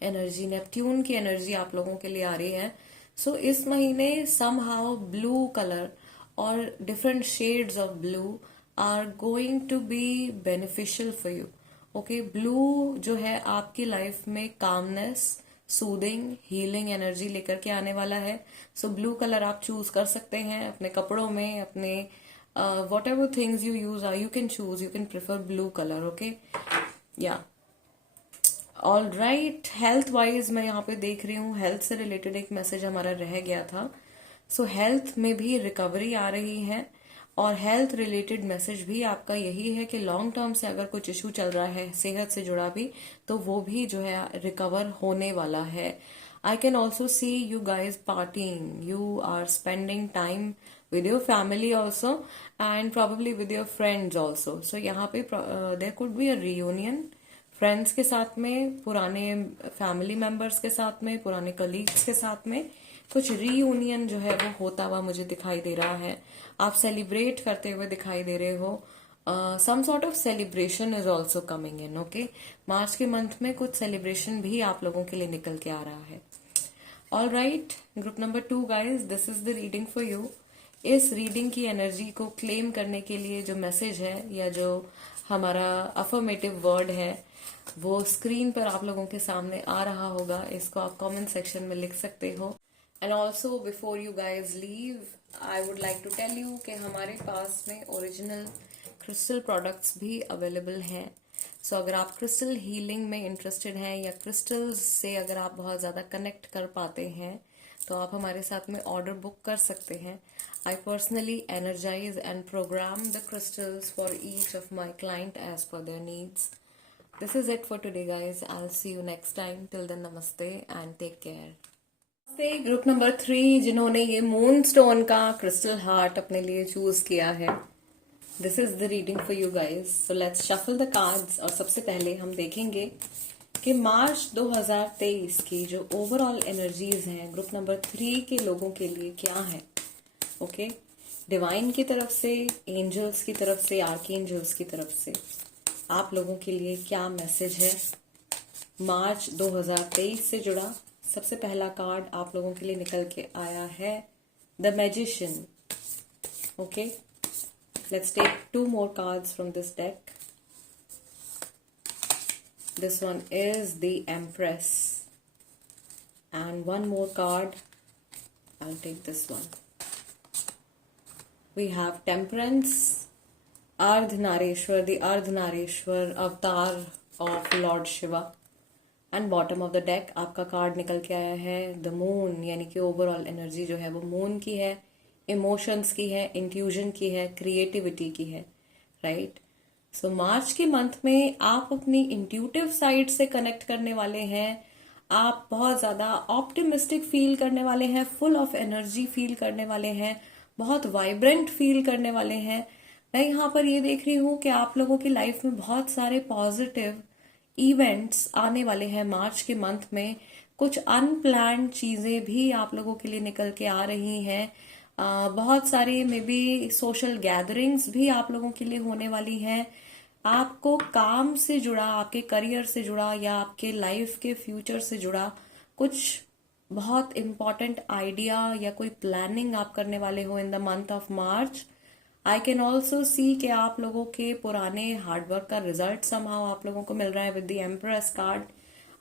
एनर्जी, नेपट्यून की एनर्जी आप लोगों के लिए आ रही है. सो इस महीने समहाउ ब्लू कलर और different shades of blue are going to be beneficial for you. Okay, blue जो है आपकी लाइफ में कामनेस, सूदिंग, हीलिंग एनर्जी लेकर के आने वाला है. सो ब्लू कलर आप चूज कर सकते हैं अपने कपड़ों में, अपने what ever things you use you can choose, you can prefer blue colour. Okay, या ऑल राइट. हेल्थ वाइज मैं यहाँ पे देख रही हूँ, हेल्थ से रिलेटेड एक मैसेज हमारा रह गया था. सो हेल्थ में भी रिकवरी आ रही है, और हेल्थ रिलेटेड मैसेज भी आपका यही है कि लॉन्ग टर्म से अगर कुछ इशू चल रहा है सेहत से जुड़ा भी, तो वो भी जो है रिकवर होने वाला है. I can also see you guys parting, you are spending time with your family also and probably with your friends also. So यहाँ पे there could be a reunion, friends के साथ में, पुराने फैमिली मेंबर्स के साथ में, पुराने कलीग्स के साथ में कुछ रीयूनियन जो है वो होता हुआ मुझे दिखाई दे रहा है. आप सेलिब्रेट करते हुए दिखाई दे रहे हो. Some sort of celebration is also coming in. Okay, March के मंथ में कुछ सेलिब्रेशन भी आप लोगों के लिए निकल के आ रहा है. All right, group number 2 guys, this is the reading for you. इस रीडिंग की एनर्जी को क्लेम करने के लिए जो मैसेज है या जो हमारा अफर्मेटिव वर्ड है वो स्क्रीन पर आप लोगों के सामने आ रहा होगा. इसको आप कमेंट सेक्शन में लिख सकते हो. And also before you guys leave, I would like to tell you कि हमारे पास में ओरिजिनल क्रिस्टल प्रोडक्ट्स भी अवेलेबल हैं. सो अगर आप क्रिस्टल हीलिंग में इंटरेस्टेड हैं या क्रिस्टल्स से अगर आप बहुत ज़्यादा कनेक्ट कर पाते हैं तो आप हमारे साथ में ऑर्डर बुक कर सकते हैं. I personally energize and program the crystals for each of my client as per their needs. This is it for today guys. I'll see you next time. Till then, namaste and take care. नमस्ते group number 3 जिन्होंने ये moon stone का crystal heart अपने लिए choose किया है. This is the reading for you guys. So let's shuffle the cards. और सबसे पहले हम देखेंगे कि मार्च 2023 की जो ओवरऑल एनर्जीज हैं ग्रुप नंबर 3 के लोगों के लिए क्या है. ओके, डिवाइन की तरफ से, एंजल्स की तरफ से, आर्कएंजल्स की तरफ से आप लोगों के लिए क्या मैसेज है मार्च 2023 से जुड़ा. सबसे पहला कार्ड आप लोगों के लिए निकल के आया है the magician. Okay, let's take 2 more cards from this deck. This one is the Empress, and 1 more card. I'll take this one. We have Temperance, Ardhanareshwar, the Ardhanareshwar avatar of Lord Shiva. And bottom of the deck आपका card निकल के आया है the moon, यानी कि overall energy जो है वो मून की है, इमोशंस की है, इंट्यूजन की है, क्रिएटिविटी की है, राइट। सो मार्च के मंथ में आप अपनी इंट्यूटिव साइड से कनेक्ट करने वाले हैं, आप बहुत ज्यादा ऑप्टिमिस्टिक फील करने वाले हैं, फुल ऑफ एनर्जी फील करने वाले हैं, बहुत वाइब्रेंट फील करने वाले हैं। मैं यहाँ पर ये देख रही हूँ कि आप लोगों की लाइफ में बहुत सारे पॉजिटिव इवेंट्स आने वाले हैं मार्च के मंथ में। कुछ अनप्लान्ड चीजें भी आप लोगों के लिए निकल के आ रही हैं। बहुत सारी मे बी सोशल गैदरिंग्स भी आप लोगों के लिए होने वाली हैं। आपको काम से जुड़ा, आपके करियर से जुड़ा या आपके लाइफ के फ्यूचर से जुड़ा कुछ बहुत इंपॉर्टेंट आइडिया या कोई प्लानिंग आप करने वाले हो in the month of March. I can also सी कि आप लोगों के पुराने हार्डवर्क का रिजल्ट समहाउ आप लोगों को मिल रहा है विद द एम्प्रेस कार्ड।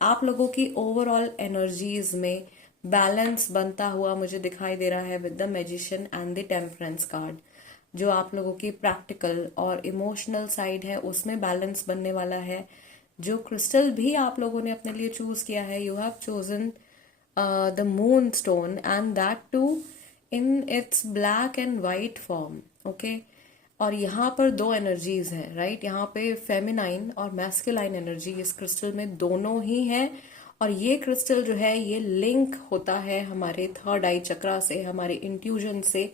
आप लोगों की ओवरऑल एनर्जीज में बैलेंस बनता हुआ मुझे दिखाई दे रहा है with the magician and the temperance card. जो आप लोगों की प्रैक्टिकल और इमोशनल साइड है उसमें बैलेंस बनने वाला है। जो क्रिस्टल भी आप लोगों ने अपने लिए चूज किया है, you have chosen the moon stone and that too in its black and white form, okay. और यहाँ पर दो एनर्जीज हैं, राइट। यहाँ पे फेमिनाइन और मैस्कुलाइन एनर्जी इस क्रिस्टल में दोनों ही है। और ये क्रिस्टल जो है ये लिंक होता है हमारे थर्ड आई चक्रा से, हमारे इंट्यूजन से।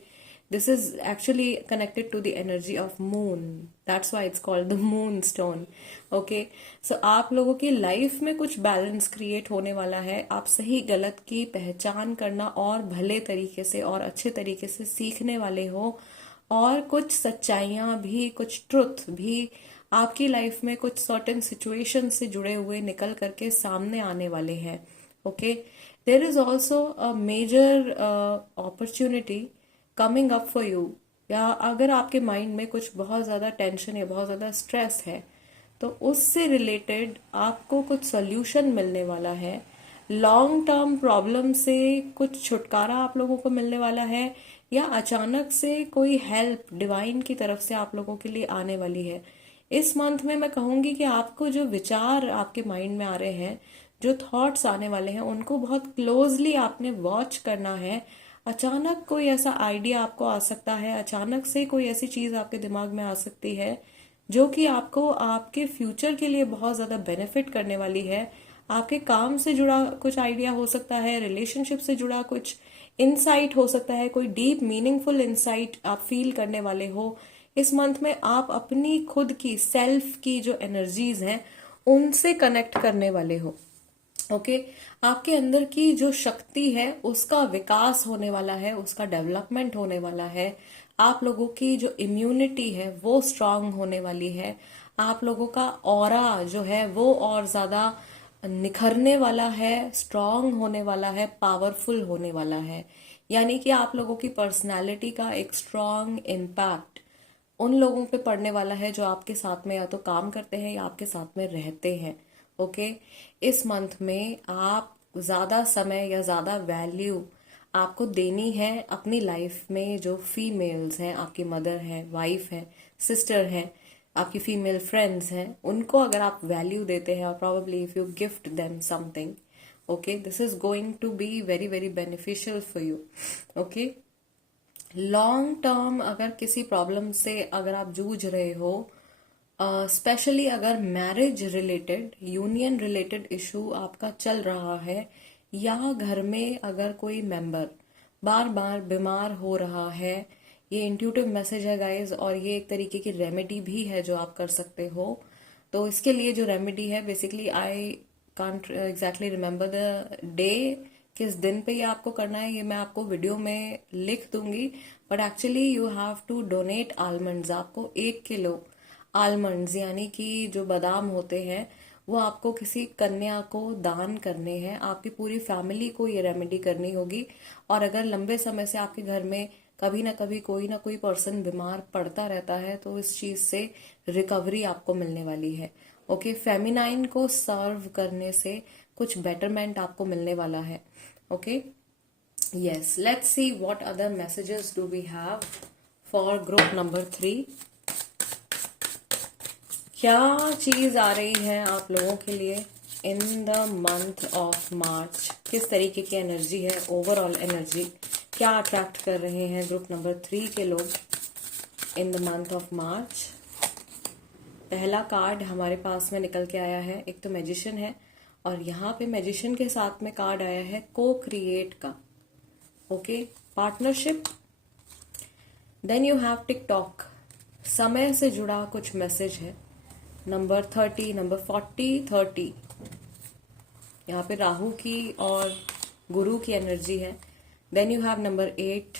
This is actually connected to the energy of moon, that's why it's called the moon stone, okay. So आप लोगों की लाइफ में कुछ बैलेंस क्रिएट होने वाला है। आप सही गलत की पहचान करना और भले तरीके से और अच्छे तरीके से सीखने वाले हो। और कुछ सच्चाइयां भी, कुछ ट्रुथ भी आपकी लाइफ में कुछ सर्टेन सिचुएशन से जुड़े हुए निकल करके सामने आने वाले हैं, okay. There is also a major opportunity coming up for you. या अगर आपके माइंड में कुछ बहुत ज्यादा टेंशन या बहुत ज्यादा स्ट्रेस है तो उससे रिलेटेड आपको कुछ सोल्यूशन मिलने वाला है। लॉन्ग टर्म प्रॉब्लम से कुछ छुटकारा आप लोगों को मिलने वाला है, या अचानक से कोई हेल्प डिवाइन की तरफ से आप लोगों के लिए आने वाली है। इस मंथ में मैं कहूंगी कि आपको जो विचार आपके माइंड में आ रहे हैं, जो थॉट्स आने वाले हैं, उनको बहुत क्लोजली आपने वॉच करना है। अचानक कोई ऐसा आइडिया आपको आ सकता है, अचानक से कोई ऐसी चीज आपके दिमाग में आ सकती है जो कि आपको आपके फ्यूचर के लिए बहुत ज्यादा बेनिफिट करने वाली है। आपके काम से जुड़ा कुछ आइडिया हो सकता है, रिलेशनशिप से जुड़ा कुछ इनसाइट हो सकता है, कोई डीप मीनिंगफुल इनसाइट आप फील करने वाले हो। इस मंथ में आप अपनी खुद की सेल्फ की जो एनर्जीज हैं उनसे कनेक्ट करने वाले हो, ओके। आपके अंदर की जो शक्ति है उसका विकास होने वाला है, उसका डेवलपमेंट होने वाला है। आप लोगों की जो इम्यूनिटी है वो स्ट्रांग होने वाली है। आप लोगों का ऑरा जो है वो और ज्यादा निखरने वाला है, स्ट्रांग होने वाला है, पावरफुल होने वाला है। यानी कि आप लोगों की पर्सनालिटी का एक स्ट्रांग इम्पैक्ट उन लोगों पे पड़ने वाला है जो आपके साथ में या तो काम करते हैं या आपके साथ में रहते हैं, ओके। इस मंथ में आप ज्यादा समय या ज्यादा वैल्यू आपको देनी है अपनी लाइफ में। जो फीमेल्स हैं, आपकी मदर है, वाइफ है, सिस्टर है, आपकी फीमेल फ्रेंड्स हैं, उनको अगर आप वैल्यू देते हैं और probably if you gift them something, okay, this is going to be very very beneficial for you, okay. Long term अगर किसी प्रॉब्लम से अगर आप जूझ रहे हो, स्पेशली अगर marriage related, union related issue आपका चल रहा है, या घर में अगर कोई मेंबर बार बार बीमार हो रहा है, ये इंट्यूटिव मैसेज है गाइज। और ये एक तरीके की रेमेडी भी है जो आप कर सकते हो। तो इसके लिए जो रेमेडी है, basically I can't exactly remember the day, किस दिन पे ये आपको करना है, ये मैं आपको वीडियो में लिख दूंगी। But actually you have to donate almonds. आपको 1 किलो आलमंड्स यानी कि जो बादाम होते हैं वो आपको किसी कन्या को दान करने हैं। आपकी पूरी फैमिली को ये रेमेडी करनी होगी। और अगर लंबे समय से आपके घर में कभी ना कभी कोई ना कोई पर्सन बीमार पड़ता रहता है तो इस चीज से रिकवरी आपको मिलने वाली है, ओके। फेमिनाइन को सर्व करने से कुछ बेटरमेंट आपको मिलने वाला है, okay. Yes, let's see what other messages do we have for group number 3। क्या चीज आ रही है आप लोगों के लिए इन द मंथ ऑफ मार्च किस तरीके की एनर्जी है, ओवरऑल एनर्जी क्या अट्रैक्ट कर रहे हैं ग्रुप नंबर 3 के लोग इन द मंथ ऑफ मार्च। पहला कार्ड हमारे पास में निकल के आया है, एक तो मैजिशियन है और यहाँ पे मैजिशियन के साथ में कार्ड आया है को क्रिएट का, okay, partnership. Then you have TikTok, समय से जुड़ा कुछ मैसेज है। नंबर 30, नंबर 40, 30, यहाँ पे राहु की और गुरु की एनर्जी है। Then you have number 8,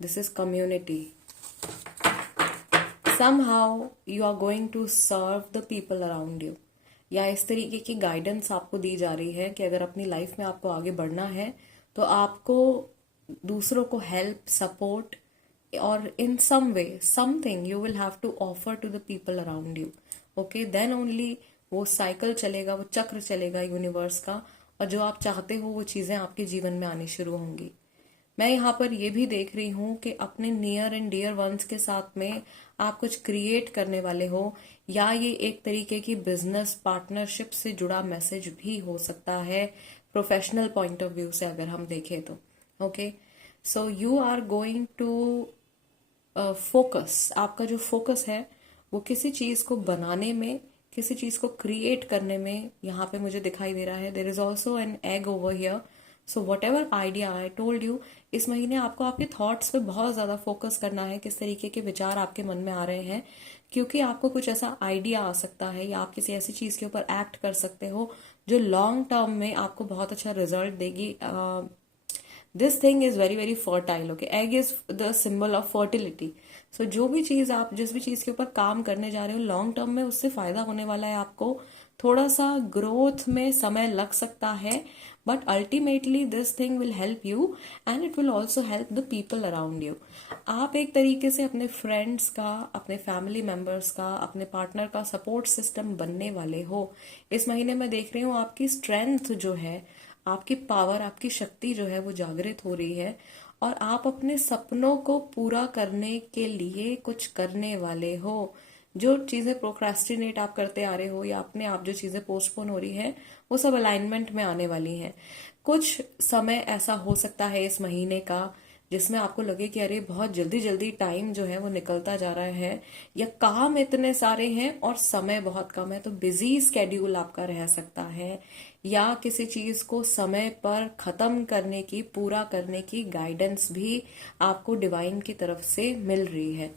this is community. somehow you are going to serve the people around you, या इस तरीके की गाइडेंस आपको दी जा रही है कि अगर अपनी लाइफ में आपको आगे बढ़ना है तो आपको दूसरों को हेल्प, सपोर्ट और in some way something you will have to offer to the people around you, okay. Then only वो साइकिल चलेगा, वो चक्र चलेगा यूनिवर्स का, और जो आप चाहते हो वो चीजें आपके जीवन में आनी शुरू होंगी। मैं यहाँ पर ये भी देख रही हूँ कि अपने नियर एंड डियर वंस के साथ में आप कुछ क्रिएट करने वाले हो, या ये एक तरीके की बिजनेस पार्टनरशिप से जुड़ा मैसेज भी हो सकता है प्रोफेशनल पॉइंट ऑफ व्यू से अगर हम देखें तो, okay. So you are going to focus, आपका जो फोकस है वो किसी चीज को बनाने में, किसी चीज को क्रिएट करने में यहाँ पे मुझे दिखाई दे रहा है। There is also an egg over here. So whatever idea I told you, इस महीने आपको आपके थॉट्स पे बहुत ज्यादा फोकस करना है, किस तरीके के विचार आपके मन में आ रहे हैं, क्योंकि आपको कुछ ऐसा आइडिया आ सकता है या आप किसी ऐसी चीज के ऊपर एक्ट कर सकते हो जो लॉन्ग टर्म में आपको बहुत अच्छा रिजल्ट देगी। This thing is very very fertile, okay. Egg is the symbol of fertility. So जो भी चीज आप जिस भी चीज के ऊपर काम करने जा रहे हो लॉन्ग टर्म में उससे फायदा होने वाला है आपको। थोड़ा सा ग्रोथ में समय लग सकता है, but ultimately this thing will help you and it will also help the people around you. आप एक तरीके से अपने फ्रेंड्स का, अपने फैमिली मेंबर्स का, अपने पार्टनर का सपोर्ट सिस्टम बनने वाले हो। इस महीने में देख रही हूँ आपकी स्ट्रेंथ जो है, आपकी पावर, आपकी शक्ति जो है वो जागृत हो रही है, और आप अपने सपनों को पूरा करने के लिए कुछ करने वाले हो। जो चीजें प्रोक्रास्टिनेट आप करते आ रहे हो या अपने आप जो चीजें पोस्टपोन हो रही है वो सब अलाइनमेंट में आने वाली हैं। कुछ समय ऐसा हो सकता है इस महीने का जिसमें आपको लगे कि अरे बहुत जल्दी जल्दी टाइम जो है वो निकलता जा रहा है, या काम इतने सारे हैं और समय बहुत कम है, तो बिजी स्केड्यूल आपका रह सकता है, या किसी चीज को समय पर खत्म करने की, पूरा करने की गाइडेंस भी आपको डिवाइन की तरफ से मिल रही है,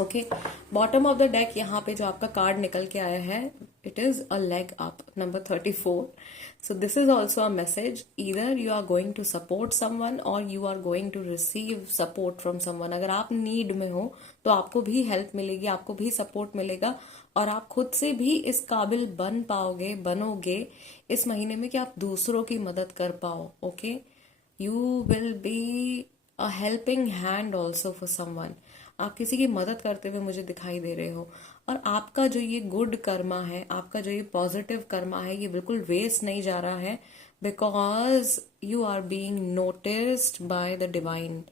okay. Bottom of the deck यहाँ पे जो आपका कार्ड निकल के आया है, it is a leg up, number 34। So this is also a message, either you are going to support someone or you are going to receive support from someone. अगर आप नीड में हो तो आपको भी हेल्प मिलेगी, आपको भी सपोर्ट मिलेगा, और आप खुद से भी इस काबिल बन पाओगे, बनोगे इस महीने में कि आप दूसरों की मदद कर पाओ, okay. You will be a helping hand also for someone. आप किसी की मदद करते हुए मुझे दिखाई दे रहे हो, और आपका जो ये गुड कर्मा है, आपका जो ये पॉजिटिव कर्मा है, ये बिल्कुल वेस्ट नहीं जा रहा है, because you are being noticed by the divine.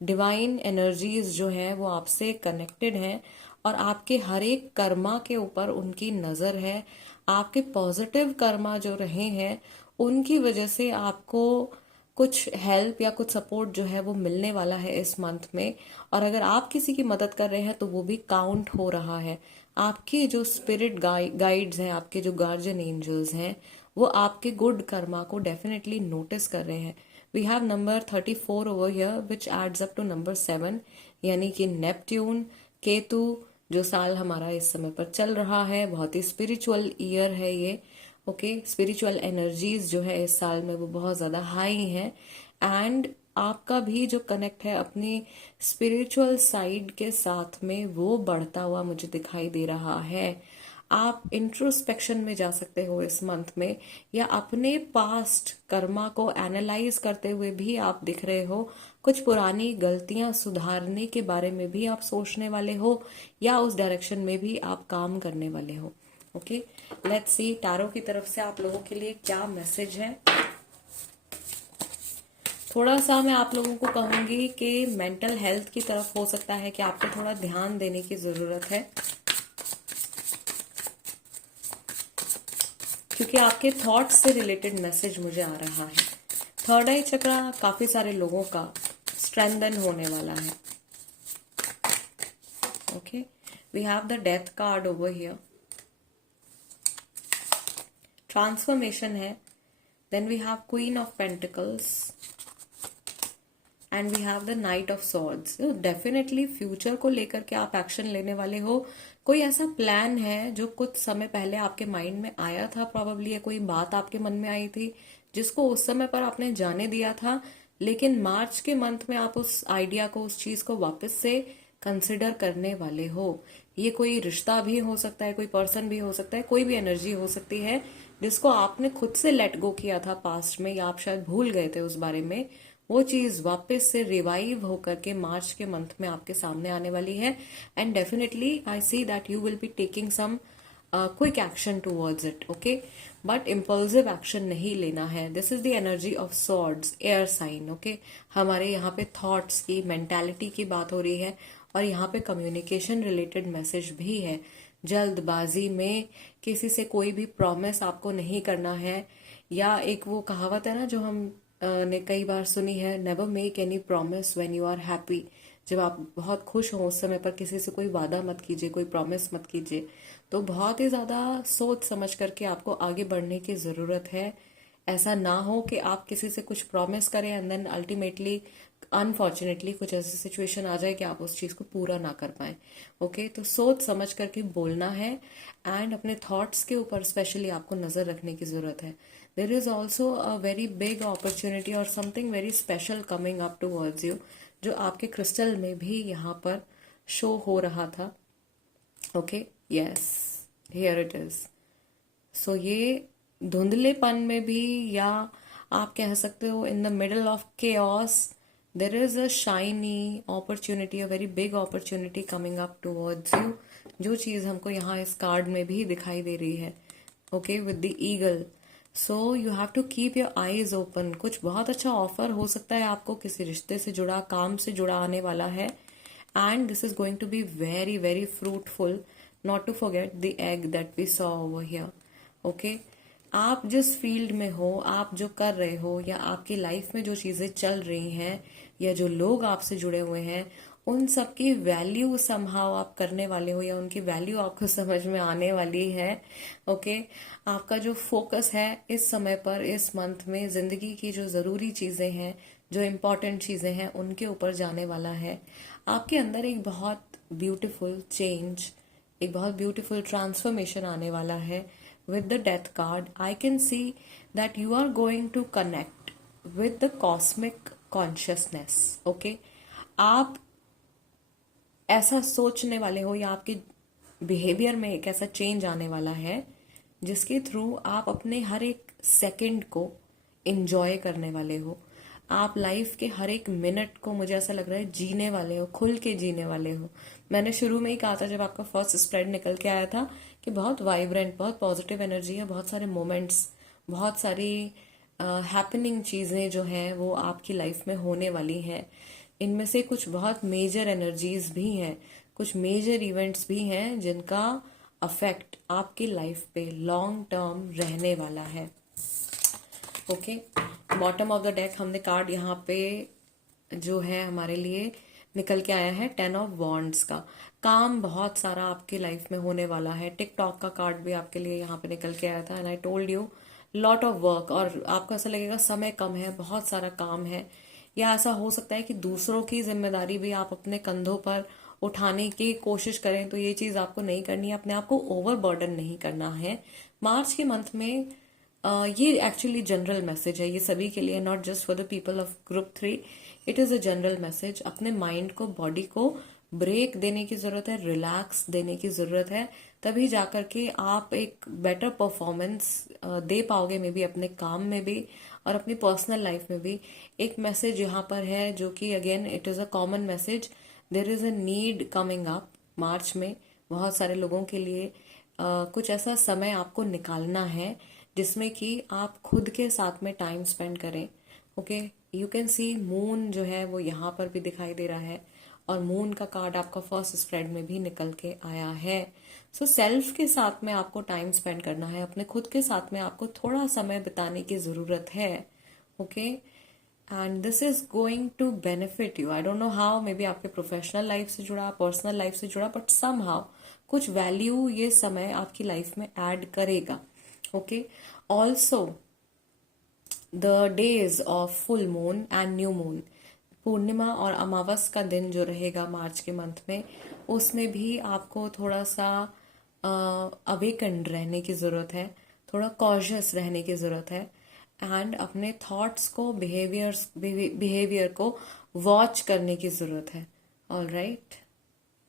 Divine energies जो है वो आपसे कनेक्टेड हैं, और आपके हर एक कर्मा के ऊपर उनकी नजर है। आपके पॉजिटिव कर्मा जो रहे हैं उनकी वजह से आपको कुछ हेल्प या कुछ सपोर्ट जो है वो मिलने वाला है इस मंथ में। और अगर आप किसी की मदद कर रहे हैं तो वो भी काउंट हो रहा है। आपके जो स्पिरिट गाइड्स हैं, आपके जो गार्जियन एंजल्स हैं, वो आपके गुड कर्मा को डेफिनेटली नोटिस कर रहे हैं। We have number 34 over here which adds up to number 7, यानी कि नेपट्यून, केतु, जो साल हमारा इस समय पर चल रहा है, बहुत ही स्पिरिचुअल ईयर है ये, ओके। स्पिरिचुअल एनर्जीज जो है इस साल में वो बहुत ज्यादा हाई हैं, एंड आपका भी जो कनेक्ट है अपनी स्पिरिचुअल साइड के साथ में वो बढ़ता हुआ मुझे दिखाई दे रहा है। आप इंट्रोस्पेक्शन में जा सकते हो इस मंथ में, या अपने पास्ट कर्मा को एनालाइज करते हुए भी आप दिख रहे हो। कुछ पुरानी गलतियां सुधारने के बारे में भी आप सोचने वाले हो, या उस डायरेक्शन में भी आप काम करने वाले हो, ओके। लेट्स सी टैरो की तरफ से आप लोगों के लिए क्या मैसेज है। थोड़ा सा मैं आप लोगों को कहूंगी कि मेंटल हेल्थ की तरफ हो सकता है कि आपको थोड़ा ध्यान देने की जरूरत है। क्योंकि आपके थॉट्स से रिलेटेड मैसेज मुझे आ रहा है। थर्ड आई चक्रा काफी सारे लोगों का स्ट्रेंथन होने वाला है। Okay, we have the death card over here, transformation है। Then we have queen of pentacles and we have the knight of swords. Definitely future को लेकर के आप एक्शन लेने वाले हो। कोई ऐसा प्लान है जो कुछ समय पहले आपके माइंड में आया था प्रॉबेबली, या कोई बात आपके मन में आई थी जिसको उस समय पर आपने जाने दिया था, लेकिन मार्च के मंथ में आप उस आइडिया को, उस चीज को वापस से कंसिडर करने वाले हो। ये कोई रिश्ता भी हो सकता है, कोई पर्सन भी हो सकता है, कोई भी एनर्जी हो सकती है जिसको आपने खुद से लेट गो किया था पास्ट में, या आप शायद भूल गए थे उस बारे में। वो चीज वापस से रिवाइव होकर के मार्च के मंथ में आपके सामने आने वाली है। And definitely I see that you will be taking some quick action towards it. Okay, but impulsive action नहीं लेना है। This is the energy of swords, air sign. Okay, हमारे यहाँ पे थॉट्स की, मेंटालिटी की बात हो रही है, और यहाँ पे कम्युनिकेशन रिलेटेड मैसेज भी है। जल्दबाजी में किसी से कोई भी प्रॉमिस आपको नहीं करना है, या एक वो कहावत है ना जो हम ने कई बार सुनी है, never make any promise when you are happy. जब आप बहुत खुश हो उस समय पर किसी से कोई वादा मत कीजिए, कोई प्रॉमिस मत कीजिए। तो बहुत ही ज्यादा सोच समझ करके आपको आगे बढ़ने की जरूरत है। ऐसा ना हो कि आप किसी से कुछ प्रॉमिस करें एंड देन अल्टीमेटली अनफॉर्चुनेटली कुछ ऐसी सिचुएशन आ जाए कि आप उस चीज को पूरा ना कर पाए। ओके, तो सोच समझ करके बोलना है, एंड अपने थॉट्स के ऊपर स्पेशली आपको नजर रखने की जरूरत है। There is also a very big opportunity और something very special coming up towards you, जो आपके क्रिस्टल में भी यहाँ पर शो हो रहा था। Okay, yes, here it is. So ये धुंधलेपन में भी, या आप कह सकते हो in the middle of chaos, there is a shiny opportunity, a very big opportunity coming up towards you, जो चीज हमको यहाँ इस कार्ड में भी दिखाई दे रही है। Okay, with the eagle. So you have to keep your eyes open. कुछ बहुत अच्छा ऑफर हो सकता है आपको, किसी रिश्ते से जुड़ा, काम से जुड़ा आने वाला है, and this is going to be very very fruitful. Not to forget the egg that we saw over here. Okay, आप जिस फील्ड में हो, आप जो कर रहे हो, या आपकी लाइफ में जो चीजें चल रही हैं, या जो लोग आपसे जुड़े हुए हैं, उन सब की वैल्यू समहाउ आप करने वाले हो, या उनकी वैल्यू आपको समझ में आने वाली है। ओके, आपका जो फोकस है इस समय पर, इस मंथ में, जिंदगी की जो जरूरी चीजें हैं, जो इम्पोर्टेंट चीजें हैं, उनके ऊपर जाने वाला है। आपके अंदर एक बहुत ब्यूटीफुल चेंज, एक बहुत ब्यूटीफुल ट्रांसफॉर्मेशन आने वाला है। with the death card, I can see that you are going to connect with the cosmic consciousness. Okay, आप ऐसा सोचने वाले हो, या आपके बिहेवियर में एक ऐसा चेंज आने वाला है जिसके थ्रू आप अपने हर एक सेकंड को एंजॉय करने वाले हो। आप लाइफ के हर एक मिनट को, मुझे ऐसा लग रहा है, जीने वाले हो, खुल के जीने वाले हो। मैंने शुरू में ही कहा था जब आपका फर्स्ट स्प्रेड निकल के आया था कि बहुत वाइब्रेंट, बहुत पॉजिटिव एनर्जी है, बहुत सारे मोमेंट्स, बहुत सारी हैपनिंग चीजें जो हैं वो आपकी लाइफ में होने वाली हैं। इनमें से कुछ बहुत मेजर एनर्जीज भी हैं, कुछ मेजर इवेंट्स भी हैं जिनका अफेक्ट आपकी लाइफ पे लॉन्ग टर्म रहने वाला है। Okay, bottom of the deck हमने कार्ड यहाँ पे जो है हमारे लिए निकल के आया है 10 ऑफ वॉन्ड्स का। काम बहुत सारा आपकी लाइफ में होने वाला है। टिकटॉक का कार्ड भी आपके लिए यहाँ पे निकल के आया था, and I told you lot of work. और आपको ऐसा लगेगा समय कम है, बहुत सारा काम है, या ऐसा हो सकता है कि दूसरों की जिम्मेदारी भी आप अपने कंधों पर उठाने की कोशिश करें। तो ये चीज आपको नहीं करनी है, अपने आप को ओवर बर्डन नहीं करना है। मार्च के मंथ में ये एक्चुअली जनरल मैसेज है, ये सभी के लिए, not just for the people of group 3। It is a general message. अपने माइंड को, बॉडी को ब्रेक देने की जरूरत है, रिलैक्स देने की जरूरत है, तभी जाकर के आप एक बेटर परफॉर्मेंस दे पाओगे, मे बी अपने काम में भी और अपनी पर्सनल लाइफ में भी। एक मैसेज यहाँ पर है जो कि again it is a common message. There is a need coming up March में बहुत सारे लोगों के लिए। कुछ ऐसा समय आपको निकालना है जिसमें कि आप खुद के साथ में टाइम स्पेंड करें। Okay, you can C moon जो है वो यहाँ पर भी दिखाई दे रहा है, और मून का कार्ड आपका फर्स्ट स्प्रेड में भी निकल के आया है। सो सेल्फ के साथ में आपको टाइम स्पेंड करना है, अपने खुद के साथ में आपको थोड़ा समय बिताने की ज़रूरत है। Okay, and this is going to benefit you. I don't know how, maybe आपके प्रोफेशनल लाइफ से जुड़ा, पर्सनल लाइफ से जुड़ा, बट सम हाउ कुछ वैल्यू ये समय आपकी लाइफ में ऐड करेगा। Okay, also the days of full moon and new moon, पूर्णिमा और अमावस का दिन जो रहेगा मार्च के मंथ में, उसमें भी आपको थोड़ा सा अवेकन्ड रहने की ज़रूरत है, थोड़ा कॉशियस रहने की ज़रूरत है, एंड अपने थॉट्स को, बिहेवियर को वॉच करने की ज़रूरत है। All right,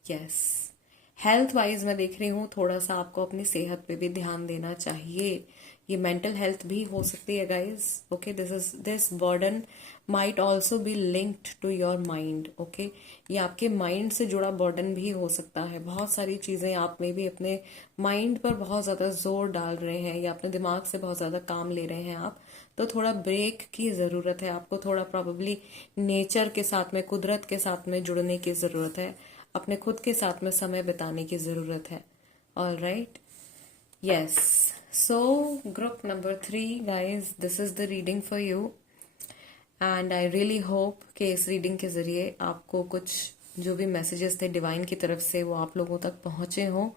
yes. Health wise मैं देख रही हूँ थोड़ा सा आपको अपनी सेहत पे भी ध्यान देना चाहिए। ये मेंटल हेल्थ भी हो सकती है guys. Okay, this burden might also be linked to your mind. Okay, ये आपके माइंड से जुड़ा बर्डन भी हो सकता है। बहुत सारी चीजें आप में भी अपने माइंड पर बहुत ज्यादा जोर डाल रहे हैं या अपने दिमाग से बहुत ज्यादा काम ले रहे हैं आप, तो थोड़ा ब्रेक की जरूरत है आपको। थोड़ा प्रॉब्ली नेचर के साथ में, कुदरत के साथ में जुड़ने की जरूरत है, अपने खुद के साथ में समय बिताने की जरूरत है। All right, yes. So group number 3 guys, this is the reading for you and I really hope कि इस रीडिंग के जरिए आपको कुछ जो भी मैसेजेस थे डिवाइन की तरफ से वो आप लोगों तक पहुंचे हों,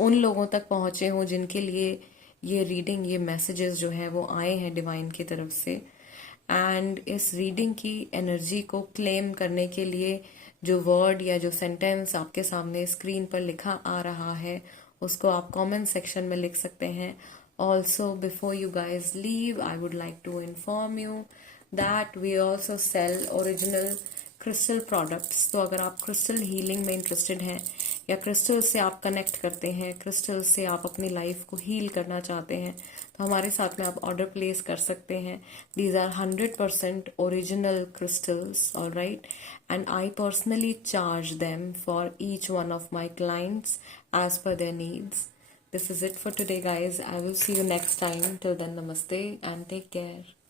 उन लोगों तक पहुंचे हों जिनके लिए ये रीडिंग, ये मैसेजेस जो है वो आए हैं डिवाइन की तरफ से। एंड इस रीडिंग की एनर्जी को क्लेम करने के लिए जो वर्ड या जो सेंटेंस आपके सामने स्क्रीन पर लिखा आ रहा है उसको आप कमेंट सेक्शन में लिख सकते हैं। Also before you guys leave, I would like to inform you that we also sell original crystal products. तो अगर आप क्रिस्टल हीलिंग में इंटरेस्टेड हैं या क्रिस्टल से आप कनेक्ट करते हैं, क्रिस्टल से आप अपनी लाइफ को हील करना चाहते हैं, तो हमारे साथ में आप ऑर्डर प्लेस कर सकते हैं। These are 100% original crystals, all right, and I personally charge them for each one of my clients as per their needs. This is it for today, guys. I will see you next time. Till then, namaste and take care.